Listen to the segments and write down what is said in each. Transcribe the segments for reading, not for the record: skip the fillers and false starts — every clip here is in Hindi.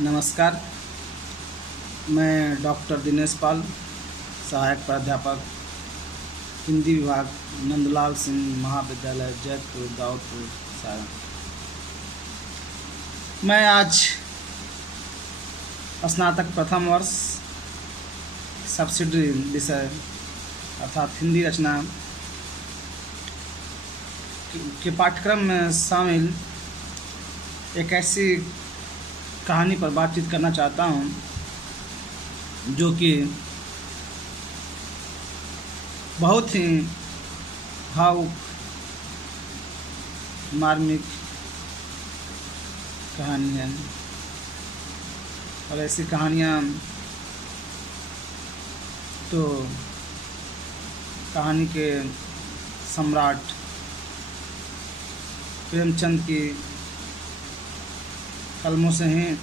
नमस्कार। मैं डॉक्टर दिनेश पाल, सहायक प्राध्यापक हिंदी विभाग, नंदलाल सिंह महाविद्यालय, जयपुर, दाऊदपुर, सारण। मैं आज स्नातक प्रथम वर्ष सब्सिडरी विषय अर्थात हिंदी रचना के पाठ्यक्रम में शामिल एक ऐसी कहानी पर बातचीत करना चाहता हूँ जो कि बहुत ही भावुक, मार्मिक कहानी है। और ऐसी कहानियाँ तो कहानी के सम्राट प्रेमचंद की कलमों से ही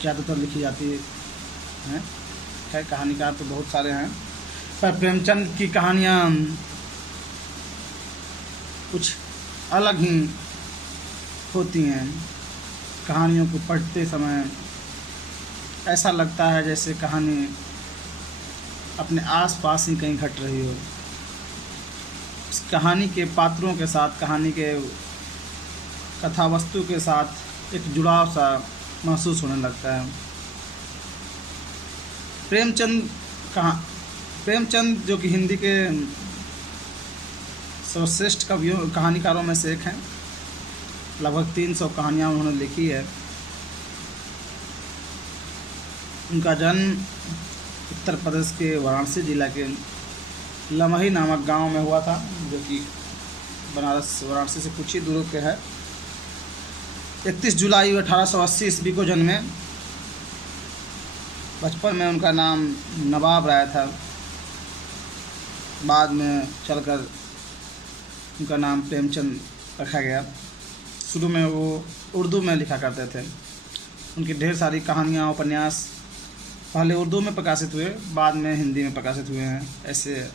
ज़्यादातर लिखी जाती हैं। खैर, कहानीकार तो बहुत सारे हैं, पर प्रेमचंद की कहानियाँ कुछ अलग ही होती हैं। कहानियों को पढ़ते समय ऐसा लगता है जैसे कहानी अपने आसपास ही कहीं घट रही हो। इस कहानी के पात्रों के साथ, कहानी के कथावस्तु के साथ एक जुड़ाव सा महसूस होने लगता है। प्रेमचंद जो कि हिंदी के सर्वश्रेष्ठ कहानीकारों में से एक हैं। लगभग 300 कहानियाँ उन्होंने लिखी है। उनका जन्म उत्तर प्रदेश के वाराणसी जिला के लमही नामक गांव में हुआ था, जो कि बनारस वाराणसी से कुछ ही दूर पे है। 31 जुलाई 1880 ईस्वी को जन्मे। बचपन में उनका नाम नवाब रहा था, बाद में चलकर उनका नाम प्रेमचंद रखा गया। शुरू में वो उर्दू में लिखा करते थे। उनकी ढेर सारी कहानियाँ, उपन्यास पहले उर्दू में प्रकाशित हुए, बाद में हिंदी में प्रकाशित हुए हैं। ऐसे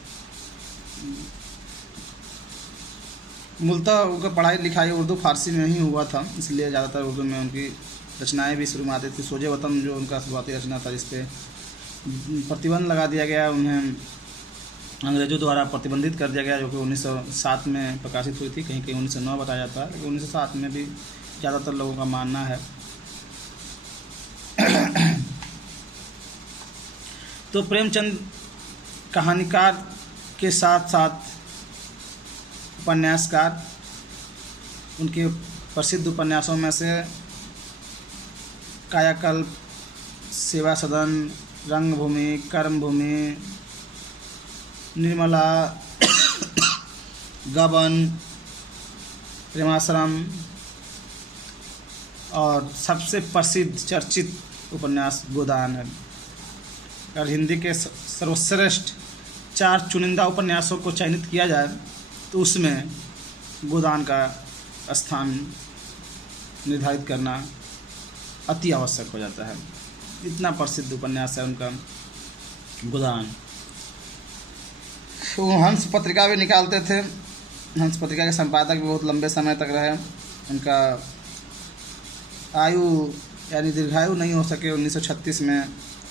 मूलतः उनका पढ़ाई लिखाई उर्दू फारसी में ही हुआ था, इसलिए ज़्यादातर उर्दू में उनकी रचनाएं भी शुरू में आती थी। सोजे वतन जो उनका शुरुआती रचना था, इस पर प्रतिबंध लगा दिया गया, उन्हें अंग्रेज़ों द्वारा प्रतिबंधित कर दिया गया, जो कि 1907 में प्रकाशित हुई थी। कहीं कहीं 1909 बताया जाता है, लेकिन 1907 में भी ज़्यादातर लोगों का मानना है। तो प्रेमचंद कहानीकार के साथ साथ उपन्यासकार। उनके प्रसिद्ध उपन्यासों में से कायाकल्प, सेवा सदन, रंगभूमि, कर्मभूमि, निर्मला, गबन, प्रेमाश्रम और सबसे प्रसिद्ध चर्चित उपन्यास गोदान है। अगर हिंदी के सर्वश्रेष्ठ 4 चुनिंदा उपन्यासों को चयनित किया जाए तो उसमें गोदान का स्थान निर्धारित करना अति आवश्यक हो जाता है। इतना प्रसिद्ध उपन्यास है उनका गोदान। वो हंस पत्रिका भी निकालते थे। हंस पत्रिका के संपादक भी बहुत लंबे समय तक रहे। उनका आयु यानी दीर्घायु नहीं हो सके। 1936 में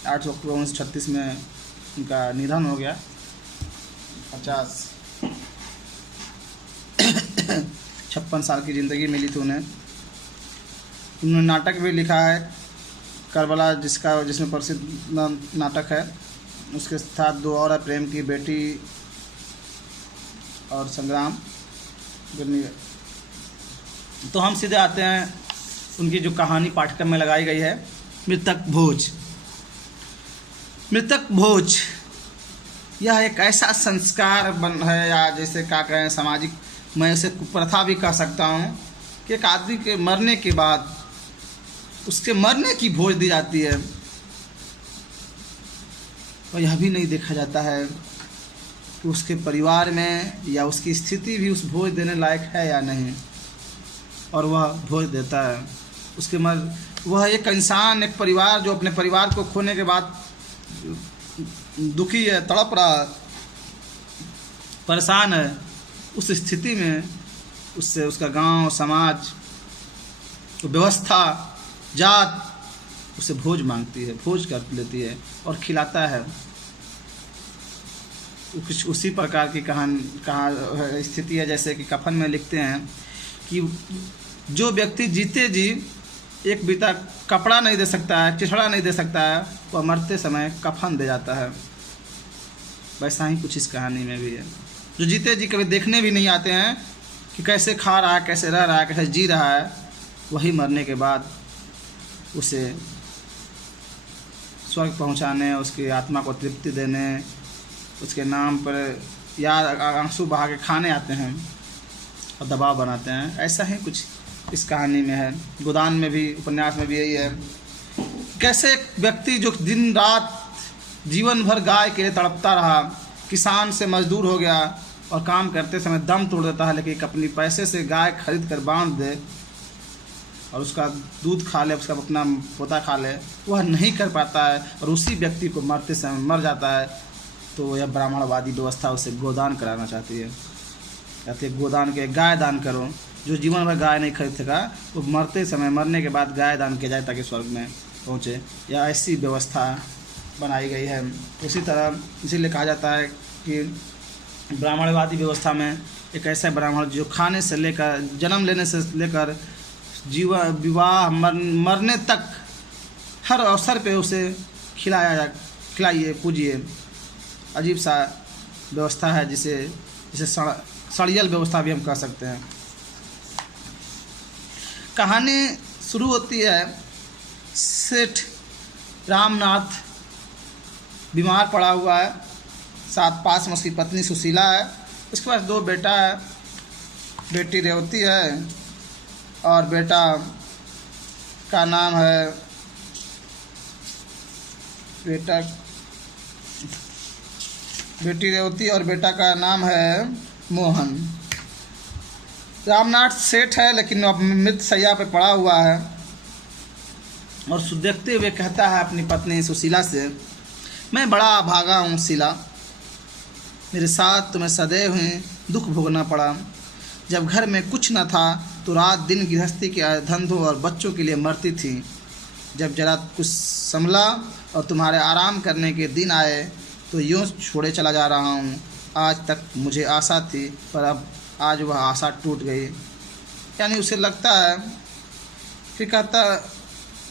8 अक्टूबर 1936 में उनका निधन हो गया। 56 साल की ज़िंदगी मिली थी उन्हें। उन्होंने नाटक भी लिखा है, करबला, जिसमें प्रसिद्ध नाटक है। उसके साथ 2 और है, प्रेम की बेटी और संग्राम। तो हम सीधे आते हैं उनकी जो कहानी पाठ्यक्रम में लगाई गई है, मृतक भोज। मृतक भोज यह एक ऐसा संस्कार बन है, या जैसे क्या कहें, सामाजिक, मैं इसे कुप्रथा भी कह सकता हूँ, कि एक आदमी के मरने के बाद उसके मरने की भोज दी जाती है, और यह भी नहीं देखा जाता है कि उसके परिवार में या उसकी स्थिति भी उस भोज देने लायक है या नहीं, और वह भोज देता है। वह एक इंसान, एक परिवार जो अपने परिवार को खोने के बाद दुखी है, तड़प रहा, परेशान है, उस स्थिति में उससे उसका गांव, समाज, व्यवस्था, जात उसे भोज मांगती है, भोज कर लेती है और खिलाता है। कुछ उसी प्रकार की कहाँ स्थिति है जैसे कि कफन में लिखते हैं कि जो व्यक्ति जीते जी एक बीता कपड़ा नहीं दे सकता है, चिथड़ा नहीं दे सकता है, वह मरते समय कफन दे जाता है। वैसा ही कुछ इस कहानी में भी है। जो जीते जी कभी देखने भी नहीं आते हैं कि कैसे खा रहा है, कैसे रह रहा है, कैसे जी रहा है, वही मरने के बाद उसे स्वर्ग पहुंचाने, उसकी आत्मा को तृप्ति देने, उसके नाम पर या आंसू बहा के खाने आते हैं और दबाव बनाते हैं। ऐसा ही कुछ इस कहानी में है। गोदान में भी, उपन्यास में भी यही है। कैसे एक व्यक्ति जो दिन रात जीवन भर गाय के लिए तड़पता रहा, किसान से मजदूर हो गया और काम करते समय दम तोड़ देता है, लेकिन अपनी पैसे से गाय खरीद कर बांध दे और उसका दूध खा ले, उसका अपना पोता खा ले, वह नहीं कर पाता है और उसी व्यक्ति को मरते समय मर जाता है। तो यह ब्राह्मणवादी व्यवस्था उसे गोदान कराना चाहती है। कहते हैं गोदान के गाय दान करो। जो जीवन भर गाय नहीं खरीद सका वो मरते समय, मरने के बाद गाय दान किया जाए ताकि स्वर्ग में पहुँचे। या ऐसी व्यवस्था बनाई गई है। उसी तरह इसीलिए कहा जाता है कि ब्राह्मणवादी व्यवस्था में एक ऐसा ब्राह्मण जो खाने से लेकर, जन्म लेने से लेकर जीवन, विवाह, मरने तक हर अवसर पे उसे खिलाइए, पूजिए। अजीब सा व्यवस्था है जिसे सड़ियल व्यवस्था भी हम कह सकते हैं। कहानी शुरू होती है, सेठ रामनाथ बीमार पड़ा हुआ है, साथ पास में उसकी पत्नी सुशीला है, उसके पास 2 बेटा है, बेटी रेवती है और बेटा का नाम है, बेटी रेवती और बेटा का नाम है मोहन। रामनाथ सेठ है लेकिन अब मृत शैया पे पड़ा हुआ है और देखते हुए कहता है अपनी पत्नी सुशीला से, मैं बड़ा भागा हूँ शीला, मेरे साथ तुम्हें सदैव ही दुख भोगना पड़ा। जब घर में कुछ न था तो रात दिन गृहस्थी के धंधों और बच्चों के लिए मरती थी। जब जरा कुछ संभला और तुम्हारे आराम करने के दिन आए तो यूँ छोड़े चला जा रहा हूँ। आज तक मुझे आशा थी पर अब आज वह आशा टूट गई। यानी उसे लगता है, फिर कहता,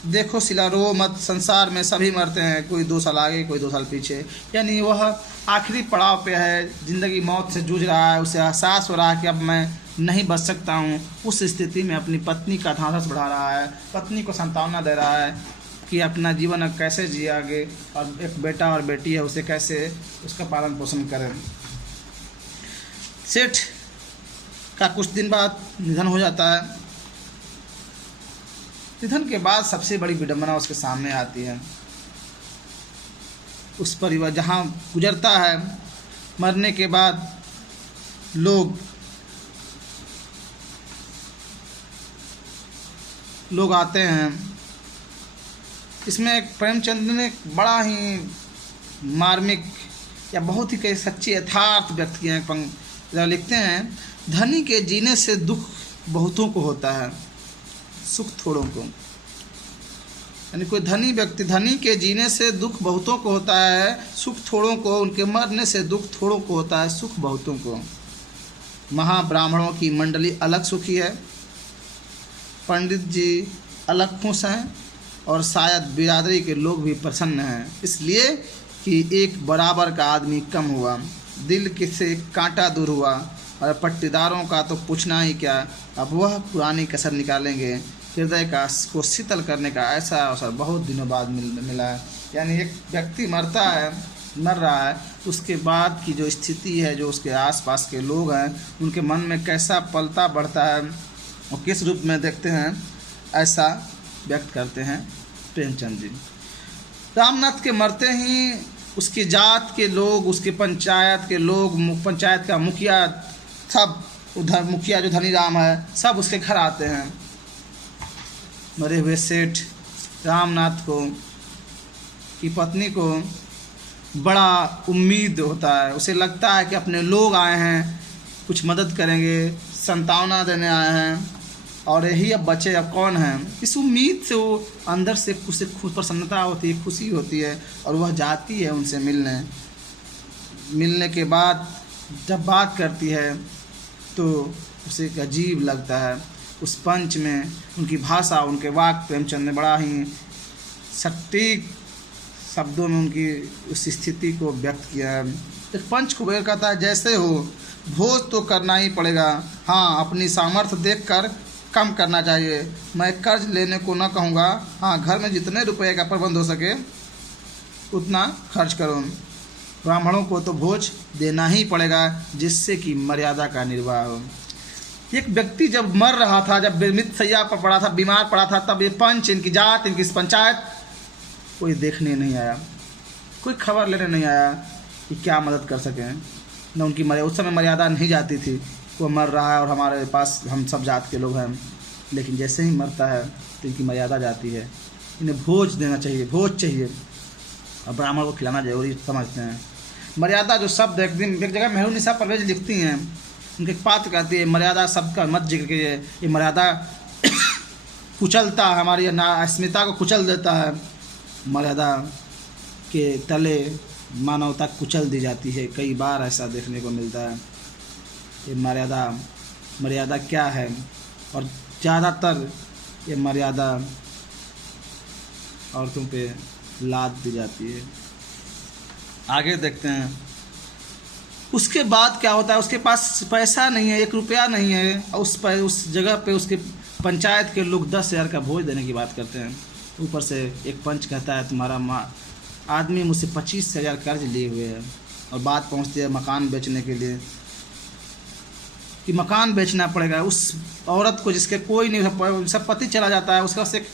देखो शीला रो मत, संसार में सभी मरते हैं, कोई 2 साल आगे कोई 2 साल पीछे। यानी वह आखिरी पड़ाव पे है, ज़िंदगी मौत से जूझ रहा है, उसे एहसास हो रहा है कि अब मैं नहीं बच सकता हूँ। उस स्थिति में अपनी पत्नी का ढांढस बढ़ा रहा है, पत्नी को सांत्वना दे रहा है कि अपना जीवन अब कैसे जिए आगे, और एक बेटा और बेटी है, उसे कैसे उसका पालन पोषण करें। सेठ का कुछ दिन बाद निधन हो जाता है। निधन के बाद सबसे बड़ी विडंबना उसके सामने आती है। उस परिवार जहाँ गुजरता है, मरने के बाद लोग आते हैं। इसमें प्रेमचंद ने बड़ा ही मार्मिक या बहुत ही कई सच्ची यथार्थ व्यक्त किए हैं। लिखते हैं, धनी के जीने से दुख बहुतों को होता है, सुख थोड़ों को। यानी कोई धनी व्यक्ति, धनी के जीने से दुख बहुतों को होता है, सुख थोड़ों को, उनके मरने से दुख थोड़ों को होता है, सुख बहुतों को। महाब्राह्मणों की मंडली अलग सुखी है, पंडित जी अलग खुश हैं और शायद बिरादरी के लोग भी प्रसन्न हैं, इसलिए कि एक बराबर का आदमी कम हुआ, दिल के से कांटा दूर हुआ। और पट्टीदारों का तो पूछना ही क्या, अब वह पुरानी कसर निकालेंगे। हृदय को शीतल करने का ऐसा अवसर बहुत दिनों बाद मिला है। यानी एक व्यक्ति मर रहा है, उसके बाद की जो स्थिति है, जो उसके आसपास के लोग हैं, उनके मन में कैसा पलता बढ़ता है और किस रूप में देखते हैं, ऐसा व्यक्त करते हैं प्रेमचंद जी। रामनाथ के मरते ही उसकी जात के लोग, उसके पंचायत के लोग, पंचायत का मुखिया, सब उधर मुखिया जो धनी राम है, सब उसके घर आते हैं। मरे हुए सेठ रामनाथ को की पत्नी को बड़ा उम्मीद होता है, उसे लगता है कि अपने लोग आए हैं, कुछ मदद करेंगे, सांत्वना देने आए हैं, और यही अब बचे, अब कौन है। इस उम्मीद से वो अंदर से उसे खुद प्रसन्नता होती है, खुशी होती है, और वह जाती है उनसे मिलने के बाद जब बात करती है तो उसे एक अजीब लगता है। उस पंच में उनकी भाषा, उनके वाक्य, प्रेमचंद ने बड़ा ही सटीक शब्दों में उनकी उस स्थिति को व्यक्त किया है। एक पंच को कहता है, जैसे हो भोज तो करना ही पड़ेगा, हाँ अपनी सामर्थ्य देखकर कम करना चाहिए। मैं कर्ज लेने को न कहूँगा, हाँ घर में जितने रुपए का प्रबंध हो सके उतना खर्च करो। ब्राह्मणों को तो भोज देना ही पड़ेगा, जिससे कि मर्यादा का निर्वाह हो। एक व्यक्ति जब मर रहा था, जब मृत शैया पर पड़ा था, बीमार पड़ा था, तब ये पंच, इनकी जात, इनकी पंचायत कोई देखने नहीं आया, कोई खबर लेने नहीं आया कि क्या मदद कर सकें। न उनकी मर्यादा, उस समय मर्यादा नहीं जाती थी, वो मर रहा है और हमारे पास हम सब जात के लोग हैं, लेकिन जैसे ही मरता है तो इनकी मर्यादा जाती है। इन्हें भोज देना चाहिए, भोज चाहिए, और ब्राह्मण को खिलाना जरूरी समझते हैं। मर्यादा जो शब्द एक जगह मेहरुनिसा परवेज लिखती हैं, उनके एक पात्र कहती है, मर्यादा शब्द का मत जिक्र कीजिए, ये मर्यादा कुचलता है, हमारी अस्मिता को कुचल देता है। मर्यादा के तले मानवता कुचल दी जाती है, कई बार ऐसा देखने को मिलता है। ये मर्यादा क्या है, और ज़्यादातर ये मर्यादा औरतों पे लाद दी जाती है। आगे देखते हैं, उसके बाद क्या होता है। उसके पास पैसा नहीं है, 1 रुपया नहीं है, और उस जगह पे उसके पंचायत के लोग 10,000 का भोज देने की बात करते हैं। ऊपर से एक पंच कहता है, तुम्हारा आदमी मुझसे 25,000 कर्ज लिए हुए है, और बात पहुंचती है मकान बेचने के लिए कि मकान बेचना पड़ेगा। उस औरत को जिसके कोई नहीं, सब पति चला जाता है, उसका से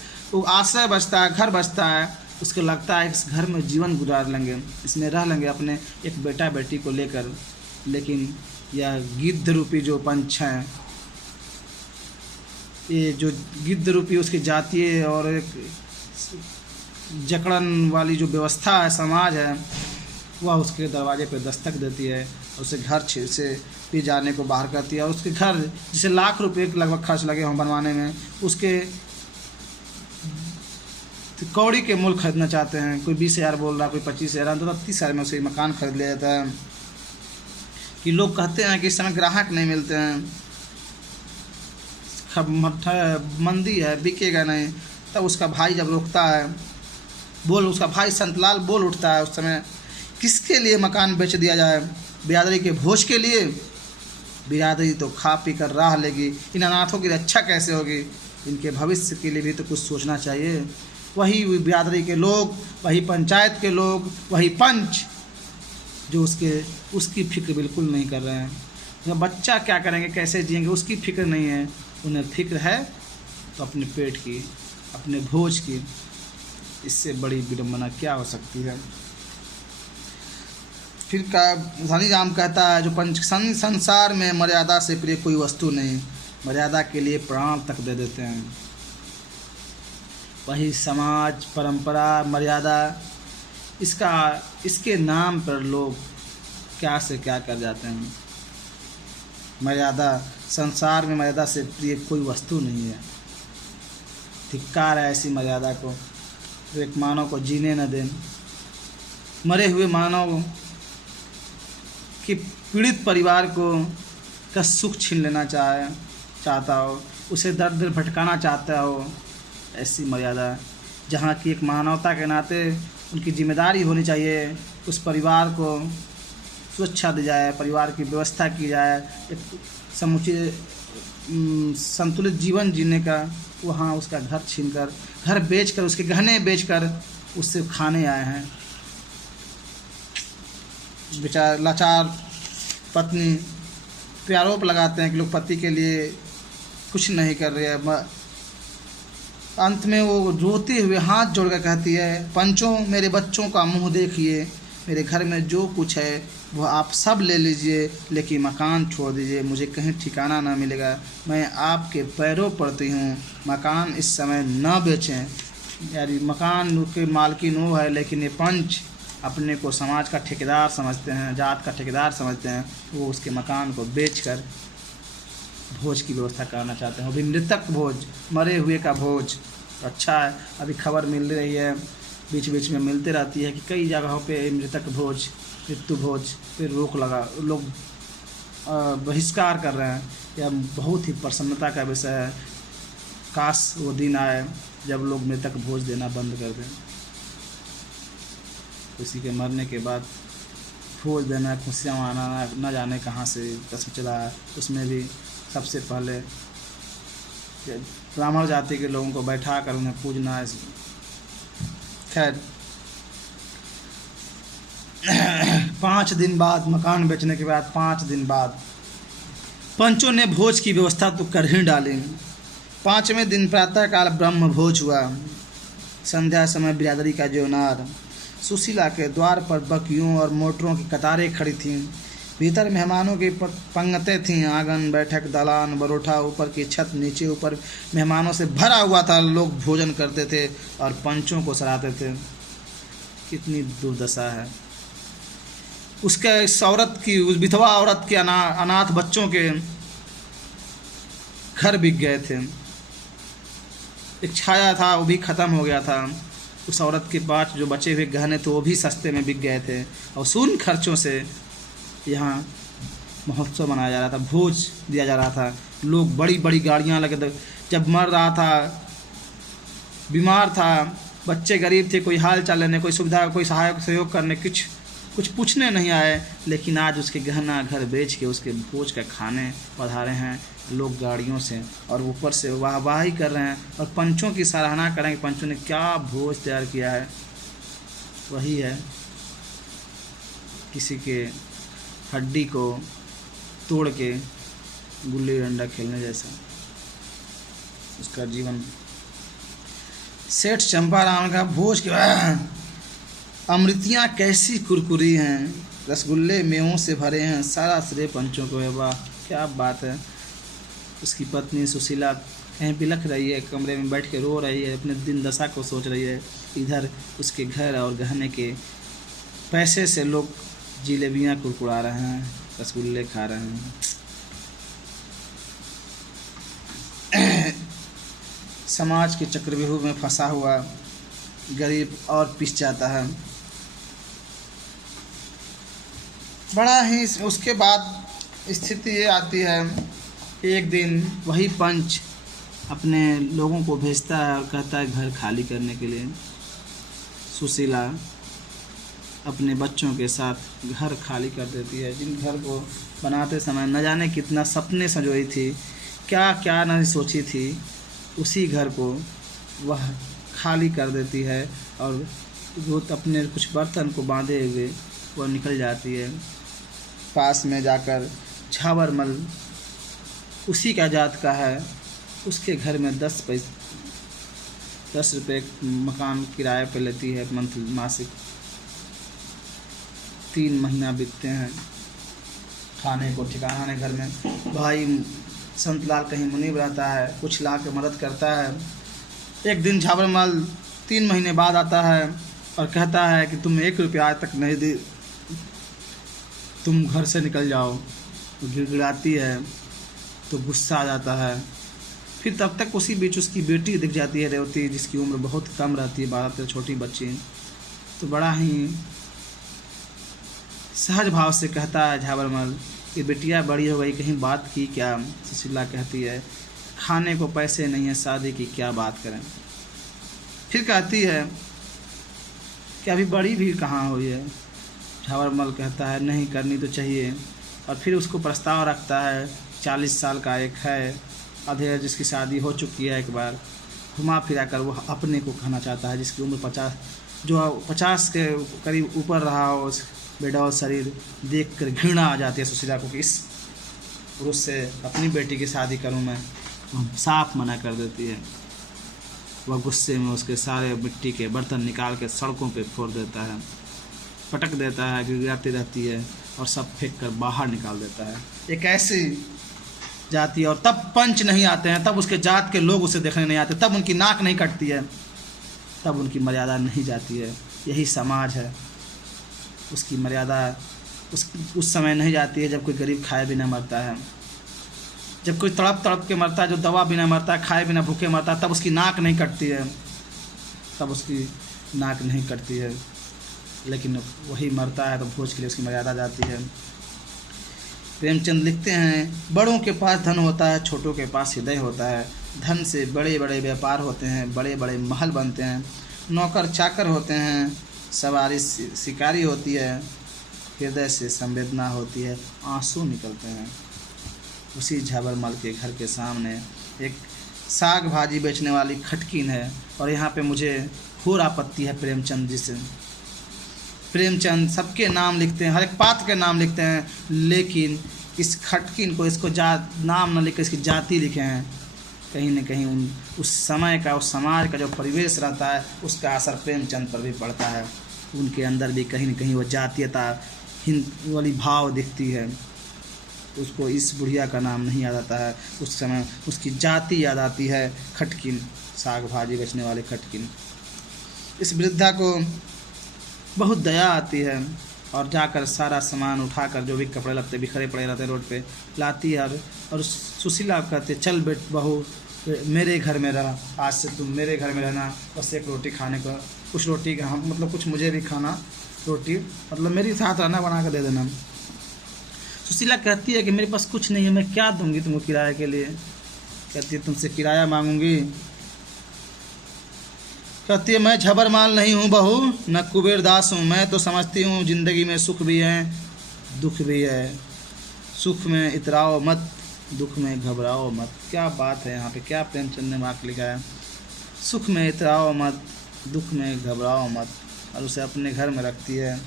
आश्रय बचता है, घर बचता है, उसको लगता है इस घर में जीवन गुजार लेंगे, इसमें रह लेंगे अपने एक बेटा बेटी को लेकर। लेकिन यह गिद्ध रूपी जो पंच हैं, ये जो गिद्ध रूपी उसकी जातीय और एक जकड़न वाली जो व्यवस्था है, समाज है, वह उसके दरवाजे पर दस्तक देती है, उसे घर से भी जाने को बाहर करती है। और उसके घर जिसे लाख रुपए लगभग खर्च लगे हों बनवाने में, उसके कौड़ी के मूल खरीदना चाहते हैं। कोई 20,000 बोल रहा, कोई 25,000, तो 30,000 में उसे मकान खरीद लिया जाता है। कि लोग कहते हैं कि इस समय ग्राहक नहीं मिलते हैं, मंदी है, बिकेगा नहीं। तब उसका भाई जब रोकता है, उसका भाई संतलाल बोल उठता है उस समय, किसके लिए मकान बेच दिया जाए? बिरादरी के भोज के लिए? बिरादरी तो खा पी कर राह लेगी, इन अनाथों की रक्षा कैसे होगी? इनके भविष्य के लिए भी तो कुछ सोचना चाहिए। वही बिरादरी के लोग, वही पंचायत के लोग, वही पंच जो उसकी फिक्र बिल्कुल नहीं कर रहे हैं। तो बच्चा क्या करेंगे, कैसे जिएंगे, उसकी फिक्र नहीं है। उन्हें फिक्र है तो अपने पेट की, अपने भोज की। इससे बड़ी विडंबना क्या हो सकती है। फिर धनी राम कहता है, जो पंच संसार में मर्यादा से प्रिय कोई वस्तु नहीं, मर्यादा के लिए प्राण तक दे देते हैं। वही समाज, परंपरा, मर्यादा, इसके नाम पर लोग क्या से क्या कर जाते हैं। मर्यादा, संसार में मर्यादा से प्रिय कोई वस्तु नहीं है। धिक्कार है ऐसी मर्यादा को, जो एक मानव को जीने न दें। मरे हुए मानव कि पीड़ित परिवार को का सुख छीन लेना चाहता हो, उसे दर्द भटकाना चाहता हो, ऐसी मर्यादा, जहाँ की एक मानवता के नाते उनकी जिम्मेदारी होनी चाहिए, उस परिवार को सुरक्षा दी जाए, परिवार की व्यवस्था की जाए, एक समुचित संतुलित जीवन जीने का। वहाँ उसका घर छीनकर, घर बेचकर, उसके गहने बेचकर उससे खाने आए हैं। बेचारा लाचार पत्नी पे आरोप लगाते हैं कि लोग पति के लिए कुछ नहीं कर रहे हैं। अंत में वो रोते हुए हाथ जोड़कर कहती है, पंचों मेरे बच्चों का मुंह देखिए, मेरे घर में जो कुछ है वो आप सब ले लीजिए, लेकिन मकान छोड़ दीजिए, मुझे कहीं ठिकाना ना मिलेगा। मैं आपके पैरों पड़ती हूँ, मकान इस समय न बेचें। यानी मकान के मालकिन वो है, लेकिन ये पंच अपने को समाज का ठेकेदार समझते हैं, जात का ठेकेदार समझते हैं। वो उसके मकान को बेचकर भोज की व्यवस्था कराना चाहते हैं, अभी मृतक भोज, मरे हुए का भोज। अच्छा है, अभी खबर मिल रही है, बीच बीच में मिलते रहती है कि कई जगहों पे मृतक भोज, मृत्यु भोज पे रोक लगा, लोग बहिष्कार कर रहे हैं। यह बहुत ही प्रसन्नता का विषय है। काश वो दिन आए जब लोग मृतक भोज देना बंद कर दें। किसी के मरने के बाद भोज देना, खुशियाँ मनाना, न जाने कहाँ से कसम चला है। उसमें भी सबसे पहले ब्राह्मण जाति के लोगों को बैठा कर उन्हें पूजना है। खैर 5 दिन बाद, मकान बेचने के बाद 5 दिन बाद पंचों ने भोज की व्यवस्था तो कर ही डाली। 5वें दिन प्रातःकाल ब्रह्म भोज हुआ। संध्या समय बिरादरी का जोनार। सुशीला के द्वार पर बकियों और मोटरों की कतारें खड़ी थीं। भीतर मेहमानों की पंगतें थीं। आंगन, बैठक, दलान, बरोठा, ऊपर की छत, नीचे ऊपर मेहमानों से भरा हुआ था। लोग भोजन करते थे और पंचों को सराहते थे। कितनी दुर्दशा है उसके, इस औरत की, उस विधवा औरत के अनाथ बच्चों के घर बिक गए थे। एक छाया था वो भी ख़त्म हो गया था। उस औरत के पास जो बचे हुए गहने थे वो भी सस्ते में बिक गए थे और शून्य खर्चों से यहाँ महोत्सव मनाया जा रहा था, भोज दिया जा रहा था। लोग बड़ी बड़ी गाड़ियाँ लगे थे। जब मर रहा था, बीमार था, बच्चे गरीब थे, कोई हाल चाल लेने, कोई सुविधा, कोई सहायक सहयोग करने, कुछ पूछने नहीं आए। लेकिन आज उसके गहना घर बेच के उसके भोज का खाने पधारे हैं लोग गाड़ियों से, और ऊपर से वाहवाही कर रहे हैं और पंचों की सराहना करें कि पंचों ने क्या भोज तैयार किया है। वही है किसी के हड्डी को तोड़ के गुल्ली डंडा खेलने जैसा उसका जीवन। सेठ चंपाराम का भोज के अमृतियाँ कैसी कुरकुरी हैं, रसगुल्ले मेवों से भरे हैं, सारा श्रेय पंचों को है। वाह क्या बात है। उसकी पत्नी सुशीला कहीं बिलख रही है, कमरे में बैठ के रो रही है, अपने दिन दशा को सोच रही है। इधर उसके घर और गहने के पैसे से लोग जिलेबियाँ कुरकुरा रहे हैं, रसगुल्ले खा रहे हैं। समाज के चक्रव्यूह में फंसा हुआ गरीब और पिस जाता है। बड़ा ही उसके बाद स्थिति ये आती है, एक दिन वही पंच अपने लोगों को भेजता है और कहता है घर खाली करने के लिए। सुशीला अपने बच्चों के साथ घर खाली कर देती है। जिन घर को बनाते समय न जाने कितना सपने संजोई थी, क्या क्या नहीं सोची थी, उसी घर को वह खाली कर देती है और वो अपने कुछ बर्तन को बांधे हुए वह निकल जाती है। पास में जाकर झावरमल उसी का जात का है, उसके घर में 10 रुपये मकान किराए पे लेती है मंथली, मासिक। 3 महीना बीतते हैं, खाने को ठिकाना नहीं घर में। भाई संतलाल कहीं मुनीब रहता है, कुछ ला के मदद करता है। एक दिन झावरमल 3 महीने बाद आता है और कहता है कि तुम 1 रुपया आज तक नहीं दी, तुम घर से निकल जाओ। गिड़गिड़ाती है तो गुस्सा आ जाता है। फिर तब तक उसी बीच उसकी बेटी दिख जाती है रेवती, जिसकी उम्र बहुत कम रहती है, 12-13 छोटी बच्ची। तो बड़ा ही सहज भाव से कहता है झावरमल कि बेटिया बड़ी हो गई, कहीं बात की क्या। सुशीला कहती है खाने को पैसे नहीं है, शादी की क्या बात करें। फिर कहती है कि अभी बड़ी भी कहाँ हुई है। झावरमल कहता है नहीं करनी तो चाहिए। और फिर उसको प्रस्ताव रखता है, 40 साल का एक है, अधेड़ जिसकी शादी हो चुकी है एक बार, घुमा फिरा कर वो अपने को कहना चाहता है, जिसकी उम्र 50 के करीब ऊपर रहा हो। उस बेडौल शरीर देख कर घृणा आ जाती है सुशीला को कि इस पुरुष से अपनी बेटी की शादी करूं मैं। साफ मना कर देती है। वह गुस्से में उसके सारे मिट्टी के बर्तन निकाल के सड़कों पे फोड़ देता है, पटक देता है, गिड़गिड़ाती रहती है और सब फेंक कर बाहर निकाल देता है। एक ऐसी जाति, और तब पंच नहीं आते हैं, तब उसके जात के लोग उसे देखने नहीं आते, तब उनकी नाक नहीं कटती है, तब उनकी मर्यादा नहीं जाती है। यही समाज है, उसकी मर्यादा उस समय नहीं जाती है जब कोई गरीब खाए बिना मरता है। जब कोई तड़प तड़प के मरता है, जो दवा बिना मरता है, खाए बिना भूखे मरता है, तब उसकी नाक नहीं कटती है, तब उसकी नाक नहीं कटती है। लेकिन वही मरता है तो भोज के लिए उसकी मर्यादा जाती है। प्रेमचंद लिखते हैं, बड़ों के पास धन होता है, छोटों के पास हृदय होता है। धन से बड़े बड़े व्यापार होते हैं, बड़े बड़े महल बनते हैं, नौकर चाकर होते हैं, सवारी शिकारी होती है, हृदय से संवेदना होती है, आंसू निकलते हैं। उसी झाबरमल के घर के सामने एक साग भाजी बेचने वाली खटकीन है, और यहाँ पे मुझे घोर आपत्ति है प्रेमचंद जी से। प्रेमचंद सबके नाम लिखते हैं, हर एक पात्र के नाम लिखते हैं, लेकिन इस खटकीन को, इसको नाम न लिख इसकी जाति लिखे हैं। कहीं न कहीं उस समय का, उस समाज का जो परिवेश रहता है, उसका असर प्रेमचंद पर भी पड़ता है। उनके अंदर भी कहीं न कहीं वो जातीयता हिंद वाली भाव दिखती है। उसको इस बुढ़िया का नाम नहीं याद आता है, उस समय उसकी जाति याद आती है, खटकीन, साग भाजी बेचने वाले खटकीन। इस वृद्धा को बहुत दया आती है और जाकर सारा सामान उठाकर, जो भी कपड़े लगते बिखरे पड़े रहते रोड पे, लाती है और सुशीला कहते, चल बेट बहू मेरे घर में रह, आज से तुम मेरे घर में रहना, बस एक रोटी खाने को, कुछ रोटी का हम मतलब कुछ मुझे भी खाना, रोटी मतलब मेरे साथ रहना, बना कर दे देना। सुशीला कहती है कि मेरे पास कुछ नहीं है, मैं क्या दूंगी तुमको किराए के लिए। कहती है तुमसे किराया मांगूंगी। कहती है मैं झबरमाल नहीं हूँ बहू, न कुबेर दास हूँ, मैं तो समझती हूँ ज़िंदगी में सुख भी है दुख भी है, सुख में इतराओ मत, दुख में घबराओ मत। क्या बात है यहाँ पे, क्या प्रेमचंद ने वाक्य लिखा है, सुख में इतराओ मत, दुख में घबराओ मत, और उसे अपने घर में रखती है।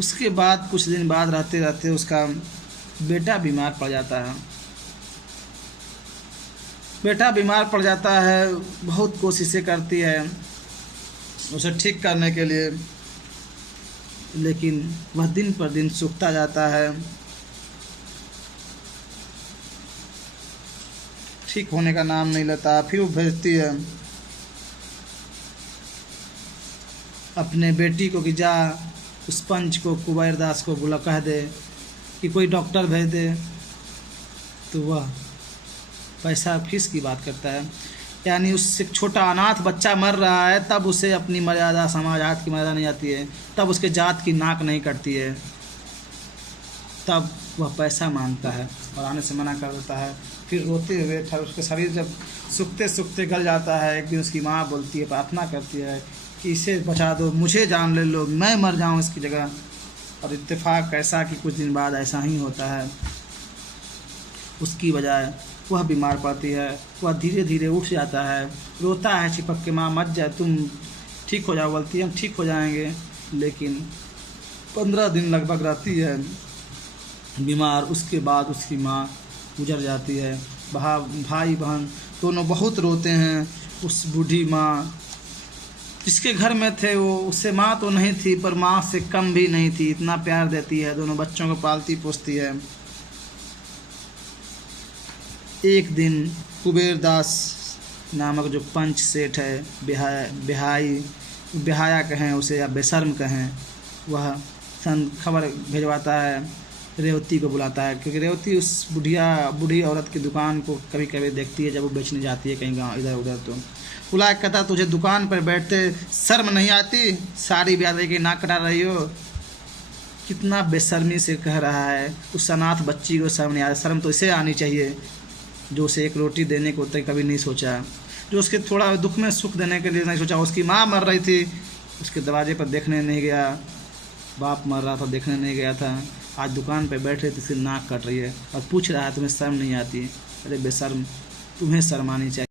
उसके बाद कुछ दिन बाद रहते रहते उसका बेटा बीमार पड़ जाता है। बेटा बीमार पड़ जाता है, बहुत कोशिशें करती है उसे ठीक करने के लिए, लेकिन वह दिन पर दिन सूखता जाता है, ठीक होने का नाम नहीं लेता। फिर वो भेजती है अपने बेटी को कि जा उस पंच को, कुबेर दास को बुला, कह दे कि कोई डॉक्टर भेज दे। तो वह पैसा फीस की बात करता है, यानी उससे छोटा अनाथ बच्चा मर रहा है, तब उसे अपनी मर्यादा, समाज हाथ की मर्यादा नहीं आती है, तब उसके जात की नाक नहीं कटती है, तब वह पैसा मांगता है और आने से मना कर देता है। फिर रोते हुए उसके शरीर जब सूखते सूखते गल जाता है, एक दिन उसकी माँ बोलती है, प्रार्थना करती है कि इसे बचा दो, मुझे जान ले लो, मैं मर जाऊँ इसकी जगह। और इत्तेफाक ऐसा कि कुछ दिन बाद ऐसा ही होता है। उसकी बजाय वह बीमार पड़ती है, वह धीरे धीरे उठ जाता है, रोता है चिपक के, माँ मत जा, तुम ठीक हो जाओ, बोलती है हम ठीक हो जाएंगे। लेकिन 15 दिन लगभग रहती है बीमार। उसके बाद उसकी माँ गुजर जाती है। भाई बहन दोनों बहुत रोते हैं। उस बूढ़ी माँ जिसके घर में थे वो, उससे माँ तो नहीं थी पर माँ से कम भी नहीं थी, इतना प्यार देती है, दोनों बच्चों को पालती पोसती है। एक दिन कुबेर दास नामक जो पंच सेठ है, बेहाया कहें उसे या बेशर्म कहें, वह खबर भिजवाता है, रेवती को बुलाता है, क्योंकि रेवती उस बूढ़ी औरत की दुकान को कभी कभी देखती है जब वो बेचने जाती है कहीं गाँव इधर उधर। तो बुला कहता तुझे दुकान पर बैठते शर्म नहीं आती, साड़ी ब्याह की नाक कटा रही हो। कितना बेशर्मी से कह रहा है, उस अनाथ बच्ची को शर्म नहीं आ रही। शर्म तो इसे आनी चाहिए जो उसे एक रोटी देने को तक कभी नहीं सोचा, जो उसके थोड़ा दुख में सुख देने के लिए नहीं सोचा। उसकी माँ मर रही थी, उसके दरवाजे पर देखने नहीं गया, बाप मर रहा था देखने नहीं गया था, आज दुकान पे बैठे तो इसकी नाक कट रही है और पूछ रहा है तुम्हें शर्म नहीं आती। अरे बेशर्म, तुम्हें शर्म आनी चाहिए।